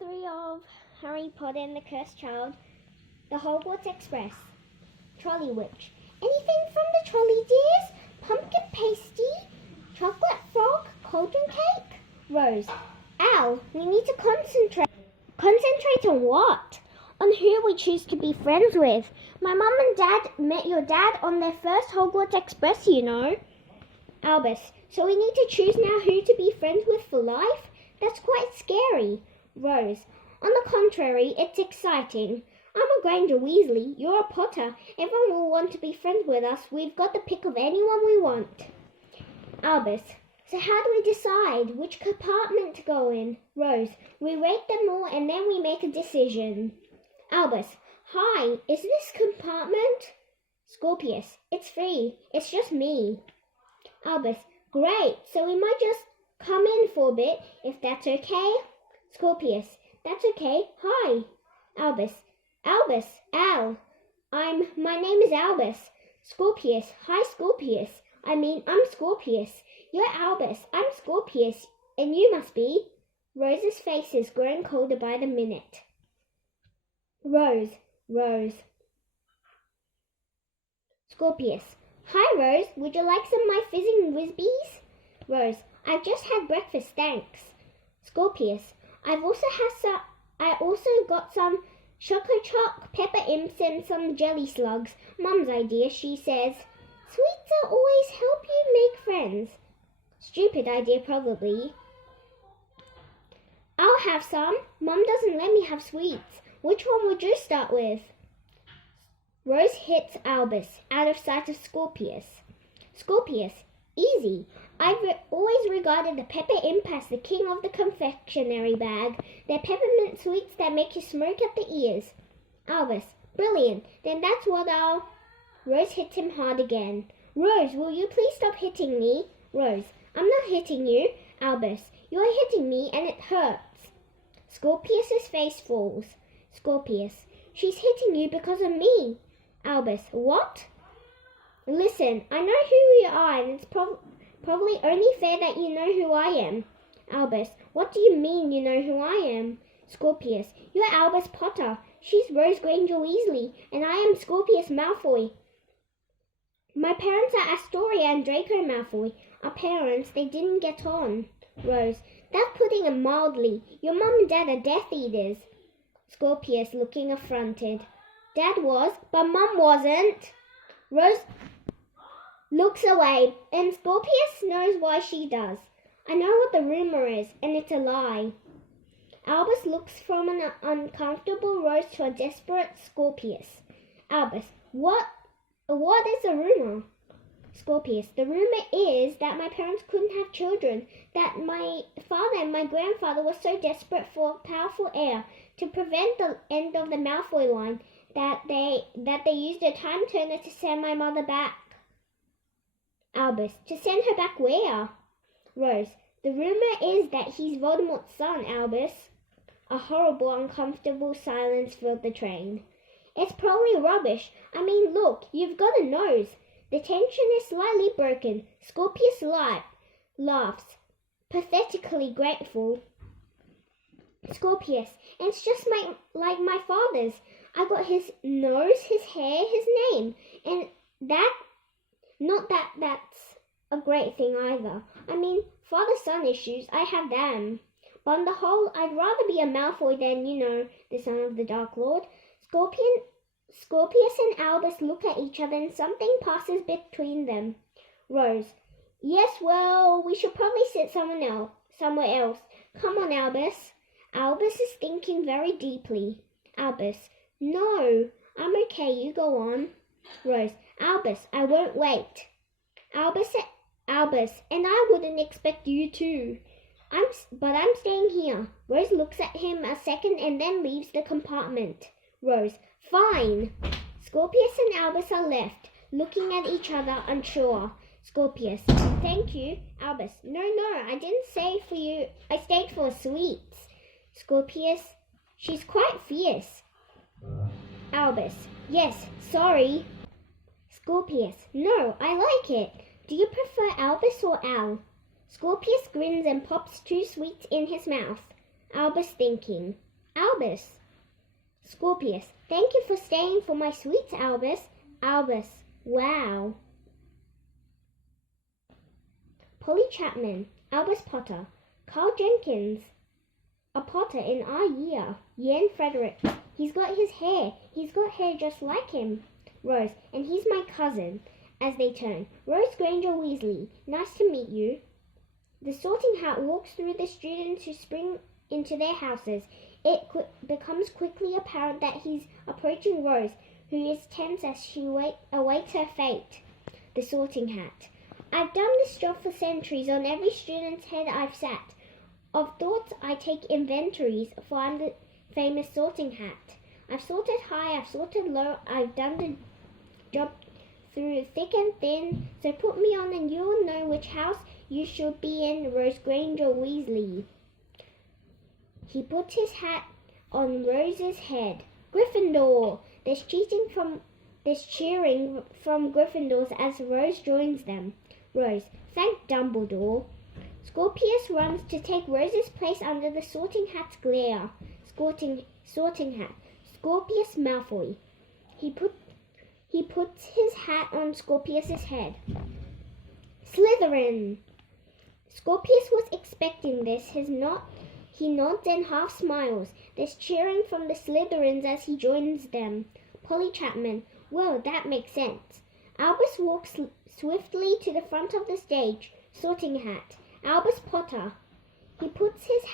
3 of Harry Potter and the Cursed Child, The Hogwarts Express, Trolley Witch. Anything from the trolley, dears? Pumpkin pasty, chocolate frog, cauldron cake? Rose. Al, we need to concentrate. Concentrate on what? On who we choose to be friends with. My mum and dad met your dad on their first Hogwarts Express, you know. Albus. So we need to choose now who to be friends with for life? That's quite scary. Rose. On the contrary, it's exciting. I'm a Granger Weasley, you're a Potter. Everyone will want to be friends with us. We've got the pick of anyone we want. Albus. So how do we decide which compartment to go in? Rose. We rate them all and then we make a decision. Albus. Hi, is this compartment? Scorpius. It's free. It's just me. Albus. Great, so we might just come in for a bit, if that's okay. Scorpius. That's okay. Hi. Albus. Albus. Al. My name is Albus. Scorpius. Hi, Scorpius. I'm Scorpius. You're Albus. I'm Scorpius. And you must be. Rose's face is growing colder by the minute. Rose. Scorpius. Hi, Rose. Would you like some of my fizzing whizbees? Rose. I've just had breakfast, thanks. Scorpius. I also got some Choco Choc, pepper imps and some jelly slugs. Mum's idea, she says. Sweets always help you make friends. Stupid idea, probably. I'll have some. Mum doesn't let me have sweets. Which one would you start with? Rose hits Albus, out of sight of Scorpius. Scorpius. Easy. I've always regarded the pepper imp as the king of the confectionery bag. They're peppermint sweets that make you smirk at the ears. Albus. Brilliant. Then that's what I'll... Rose hits him hard again. Rose, will you please stop hitting me? Rose. I'm not hitting you. Albus. You're hitting me and it hurts. Scorpius's face falls. Scorpius. She's hitting you because of me. Albus. What? Listen, I know who you are and it's probably only fair that you know who I am. Albus. What do you mean you know who I am? Scorpius. You're Albus Potter. She's Rose Granger Weasley and I am Scorpius Malfoy. My parents are Astoria and Draco Malfoy. Our parents, they didn't get on. Rose. That's putting it mildly. Your mum and dad are Death Eaters. Scorpius looking affronted. Dad was, but Mum wasn't. Rose looks away, and Scorpius knows why she does. I know what the rumor is, and it's a lie. Albus looks from an uncomfortable Rose to a desperate Scorpius. Albus, what is the rumor? Scorpius, the rumor is that my parents couldn't have children, that my father and my grandfather were so desperate for powerful heir to prevent the end of the Malfoy line that they used a time turner to send my mother back. Albus, to send her back where? Rose, the rumor is that he's Voldemort's son, Albus. A horrible, uncomfortable silence filled the train. It's probably rubbish. I mean, look, you've got a nose. The tension is slightly broken. Scorpius laughs, pathetically grateful. Scorpius, and it's just like my father's. I got his nose, his hair, his name, and that's a great thing either. I mean, father-son issues, I have them. But on the whole, I'd rather be a Malfoy than, the son of the Dark Lord. Scorpius and Albus look at each other and something passes between them. Rose. Yes, well, we should probably sit somewhere else. Come on, Albus. Albus is thinking very deeply. Albus. No, I'm okay, you go on. Rose. Albus, I won't wait. Albus, and I wouldn't expect you to. But I'm staying here. Rose looks at him a second and then leaves the compartment. Rose. Fine. Scorpius and Albus are left, looking at each other, unsure. Scorpius. Thank you. Albus. No, I didn't stay for you. I stayed for sweets. Scorpius. She's quite fierce. Albus. Yes, sorry. Scorpius. No, I like it. Do you prefer Albus or Al? Scorpius grins and pops 2 sweets in his mouth. Albus thinking. Albus. Scorpius, thank you for staying for my sweets, Albus. Albus, wow. Polly Chapman, Albus Potter. Carl Jenkins, a Potter in our year. Jan Frederick, he's got his hair. He's got hair just like him. Rose, and he's my cousin. As they turn, Rose Granger Weasley, nice to meet you. The Sorting Hat walks through the students who spring into their houses. It becomes quickly apparent that he's approaching Rose, who is tense as she awaits her fate. The Sorting Hat. I've done this job for centuries. On every student's head I've sat. Of thoughts I take inventories, for I'm the famous Sorting Hat. I've sorted high, I've sorted low, I've done the job through thick and thin, so put me on and you'll know which house you should be in, Rose Granger Weasley. He puts his hat on Rose's head. Gryffindor! There's cheering from Gryffindors as Rose joins them. Rose, thank Dumbledore. Scorpius runs to take Rose's place under the Sorting Hat's glare. Sorting Hat. Scorpius Malfoy. He puts his hat on Scorpius's head. Slytherin. Scorpius was expecting this. He nods and half smiles. There's cheering from the Slytherins as he joins them. Polly Chapman. Well, that makes sense. Albus walks swiftly to the front of the stage. Sorting Hat. Albus Potter. He puts his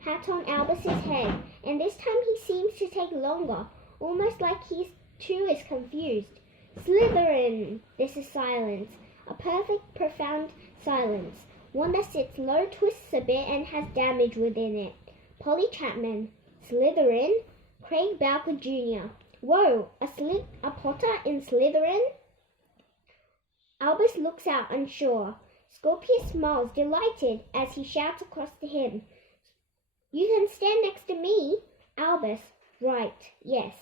hat on Albus's head, and this time he seems to take longer, almost like he too is confused. Slytherin. This is silence. A perfect, profound silence. One that sits low, twists a bit, and has damage within it. Polly Chapman. Slytherin? Craig Bowker Jr. Whoa, a Potter in Slytherin? Albus looks out, unsure. Scorpius smiles, delighted, as he shouts across to him. You can stand next to me. Albus. Right, yes.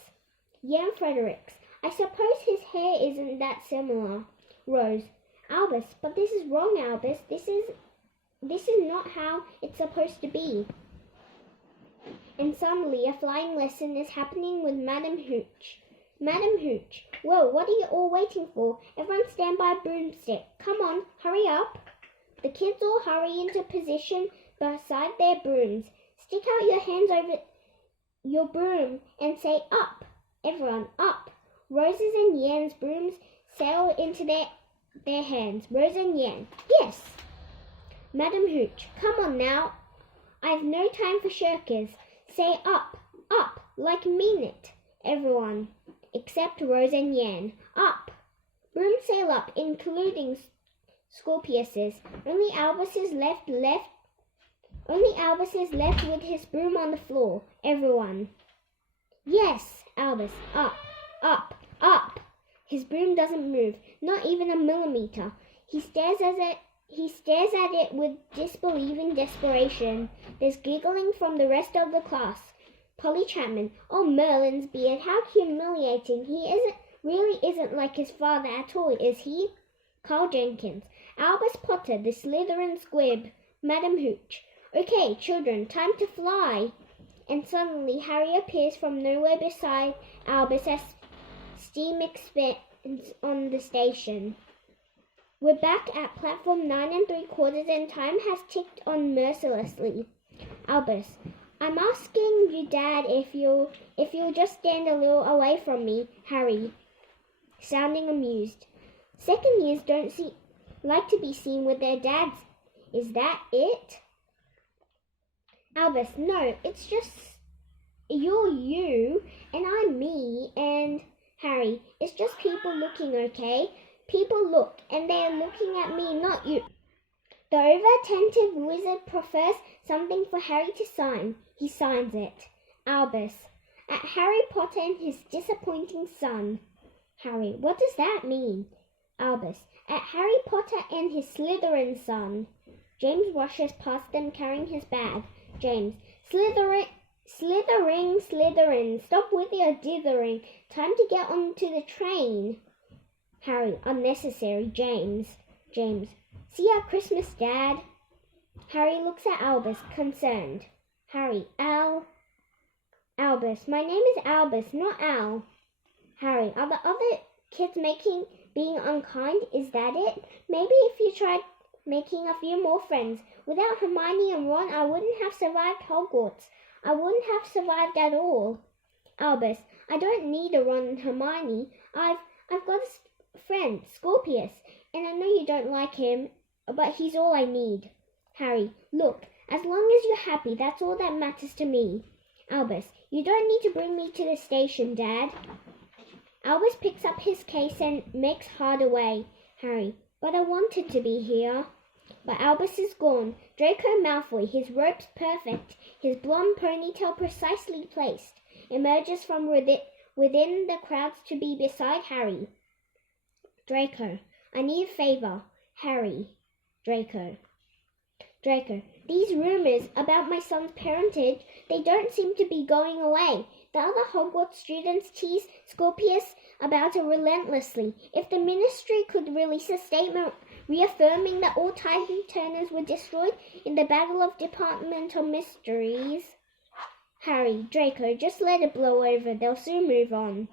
Jan Fredericks. I suppose his hair isn't that similar. Rose. Albus, but this is wrong, Albus. This is not how it's supposed to be. And suddenly a flying lesson is happening with Madam Hooch. Madam Hooch. Whoa, what are you all waiting for? Everyone stand by a broomstick. Come on, hurry up. The kids all hurry into position beside their brooms. Stick out your hands over your broom and say up. Everyone, up. Rose's and Jan's brooms sail into their hands. Rose and Jan. Yes. Madam Hooch. Come on now. I've no time for shirkers. Say up, up, like mean it. Everyone, except Rose and Jan. Up. Brooms sail up, including Scorpius's. Only Albus is left with his broom on the floor. Everyone. Yes, Albus. Up, up, up. His broom doesn't move, not even a millimeter. He stares at it with disbelieving desperation. There's giggling from the rest of the class. Polly Chapman. Oh, Merlin's beard, how humiliating. He really isn't like his father at all, is he? Carl Jenkins. Albus Potter, the Slytherin squib. Madam Hooch. Okay, children, time to fly. And suddenly Harry appears from nowhere beside Albus as steam expands on the station. We're back at platform 9 3/4 and time has ticked on mercilessly. Albus. I'm asking you, Dad, if you'll just stand a little away from me. Harry. Sounding amused. Second years don't like to be seen with their dads. Is that it? Albus, no, it's just you're you and I'm me and Harry. It's just people looking, okay? People look and they are looking at me, not you. The over-attentive wizard prefers something for Harry to sign. He signs it. Albus. At Harry Potter and his disappointing son. Harry. What does that mean? Albus. At Harry Potter and his Slytherin son. James rushes past them carrying his bag. James. Slytherin. Stop with your dithering. Time to get onto the train. Harry. Unnecessary. James. See our Christmas, Dad. Harry looks at Albus, concerned. Harry. Al. Albus, my name is Albus, not Al. Harry, are the other kids being unkind? Is that it? Maybe if you tried making a few more friends. Without Hermione and Ron, I wouldn't have survived Hogwarts. I wouldn't have survived at all. Albus, I don't need a Ron and Hermione. I've got a friend, Scorpius, and I know you don't like him, but he's all I need. Harry, look, as long as you're happy, that's all that matters to me. Albus, you don't need to bring me to the station, Dad. Albus picks up his case and makes hard away. Harry, but I wanted to be here. But Albus is gone. Draco Malfoy, his robes perfect, his blonde ponytail precisely placed, emerges from within the crowds to be beside Harry. Draco, I need a favor. Harry. Draco. Draco, these rumors about my son's parentage, they don't seem to be going away. The other Hogwarts students tease Scorpius about it relentlessly. If the Ministry could release a statement reaffirming that all Time Turners were destroyed in the Battle of Departmental Mysteries. Harry, Draco, just let it blow over. They'll soon move on.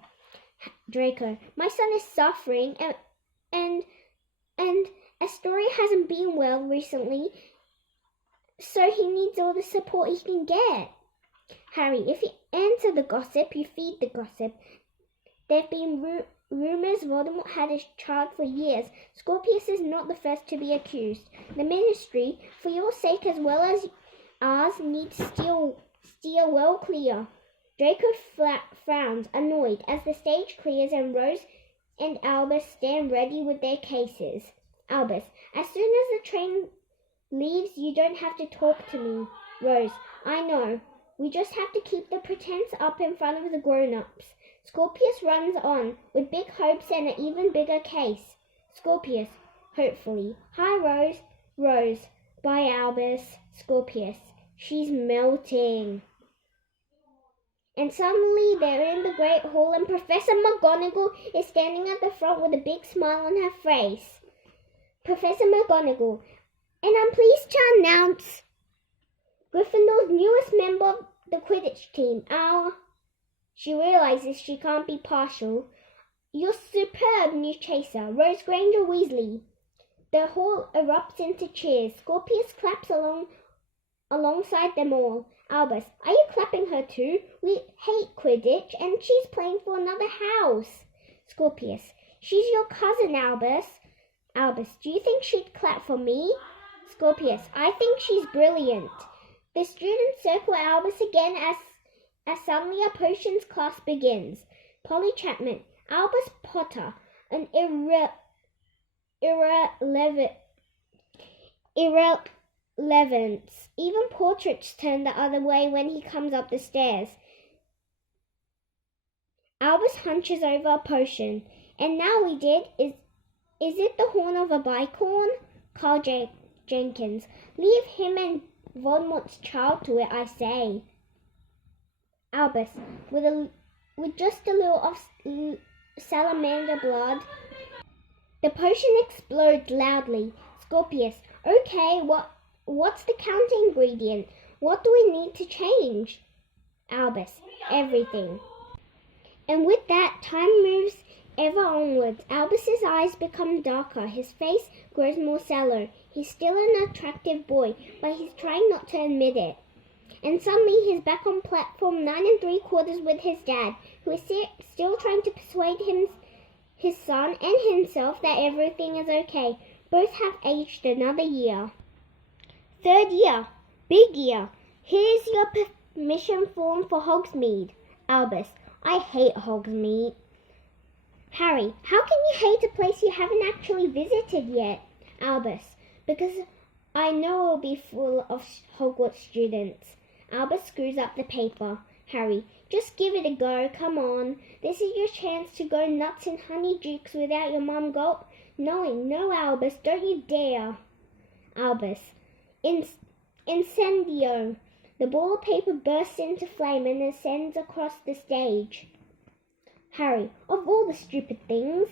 Draco, my son is suffering and Astoria hasn't been well recently, so he needs all the support he can get. Harry, if you answer the gossip, you feed the gossip. There have been rumors Voldemort had a child for years. Scorpius is not the first to be accused. The Ministry, for your sake as well as ours, needs to steer well clear. Draco frowns, annoyed, as the stage clears and Rose and Albus stand ready with their cases. Albus, as soon as the train leaves, you don't have to talk to me. Rose, I know. We just have to keep the pretense up in front of the grown-ups. Scorpius runs on, with big hopes and an even bigger case. Scorpius, hopefully. Hi, Rose. Rose. Bye, Albus. Scorpius. She's melting. And suddenly they're in the Great Hall and Professor McGonagall is standing at the front with a big smile on her face. Professor McGonagall, and I'm pleased to announce Gryffindor's newest member of the Quidditch team, She realizes she can't be partial. Your superb new chaser, Rose Granger Weasley. The hall erupts into cheers. Scorpius claps alongside them all. Albus, are you clapping her too? We hate Quidditch and she's playing for another house. Scorpius, she's your cousin, Albus. Albus, do you think she'd clap for me? Scorpius, I think she's brilliant. The students circle Albus again as suddenly a potions class begins. Polly Chapman, Albus Potter, an irrelevance. Even Portraits turn the other way when he comes up the stairs. Albus hunches over a potion. And now we did, is it the horn of a bicorn? Carl Jenkins, leave him and Voldemort's child to it, I say. Albus, with just a little of salamander blood. The potion explodes loudly. Scorpius, okay, what's the counter ingredient? What do we need to change? Albus, everything. And with that, time moves ever onwards. Albus's eyes become darker. His face grows more sallow. He's still an attractive boy, but he's trying not to admit it. And suddenly he's back on platform 9 3/4 with his dad, who is still trying to persuade his son and himself that everything is okay. Both have aged another year. 3rd year. Big year. Here's your permission form for Hogsmeade. Albus, I hate Hogsmeade. Harry, how can you hate a place you haven't actually visited yet? Albus, because I know it will be full of Hogwarts students. Albus screws up the paper. Harry, just give it a go, come on. This is your chance to go nuts in Honeydukes without your mum knowing. No, Albus, don't you dare. Albus, Incendio. The ball of paper bursts into flame and ascends across the stage. Harry, of all the stupid things.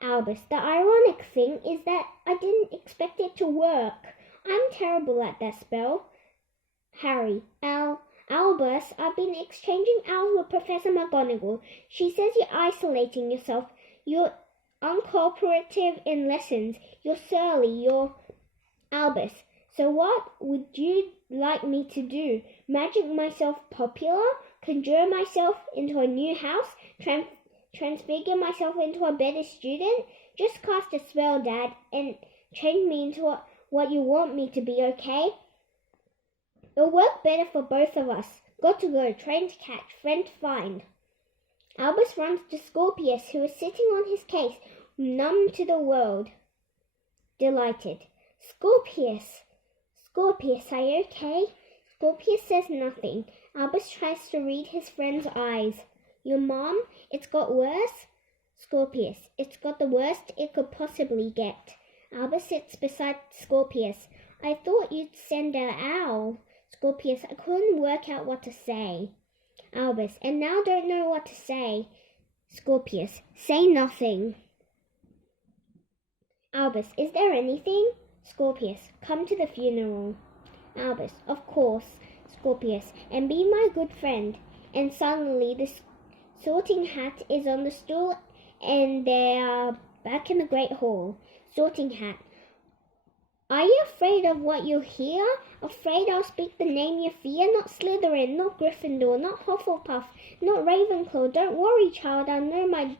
Albus, the ironic thing is that I didn't expect it to work. I'm terrible at that spell. Harry, Albus, Albus, I've been exchanging hours with Professor McGonagall. She says you're isolating yourself. You're uncooperative in lessons. You're surly. You're Albus. So what would you like me to do? Magic myself popular? Conjure myself into a new house? Transfigure myself into a better student? Just cast a spell, Dad, and change me into what you want me to be, okay? It'll work better for both of us. Got to go. Train to catch. Friend to find. Albus runs to Scorpius, who is sitting on his case, numb to the world. Delighted. Scorpius, are you okay? Scorpius says nothing. Albus tries to read his friend's eyes. Your mom? It's got worse? Scorpius, it's got the worst it could possibly get. Albus sits beside Scorpius. I thought you'd send an owl. Scorpius, I couldn't work out what to say. Albus, and now don't know what to say. Scorpius, say nothing. Albus, is there anything? Scorpius, come to the funeral. Albus, of course. Scorpius, and be my good friend. And suddenly the Sorting Hat is on the stool and they are back in the Great Hall. Sorting Hat, are you afraid of what you'll hear? Afraid I'll speak the name you fear? Not Slytherin, not Gryffindor, not Hufflepuff, not Ravenclaw. Don't worry, child, I know my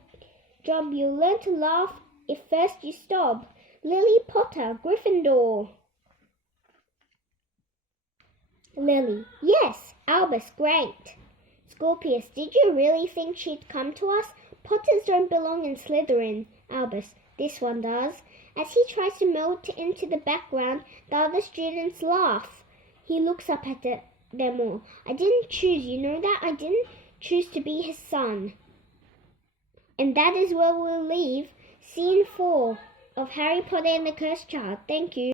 job. You'll learn to laugh if first you stop. Lily Potter, Gryffindor. Lily, yes. Albus, great. Scorpius, did you really think she'd come to us? Potters don't belong in Slytherin. Albus, this one does. As he tries to melt into the background, the other students laugh. He looks up at them all. I didn't choose, you know that? I didn't choose to be his son. And that is where we'll leave Scene 4 of Harry Potter and the Cursed Child. Thank you.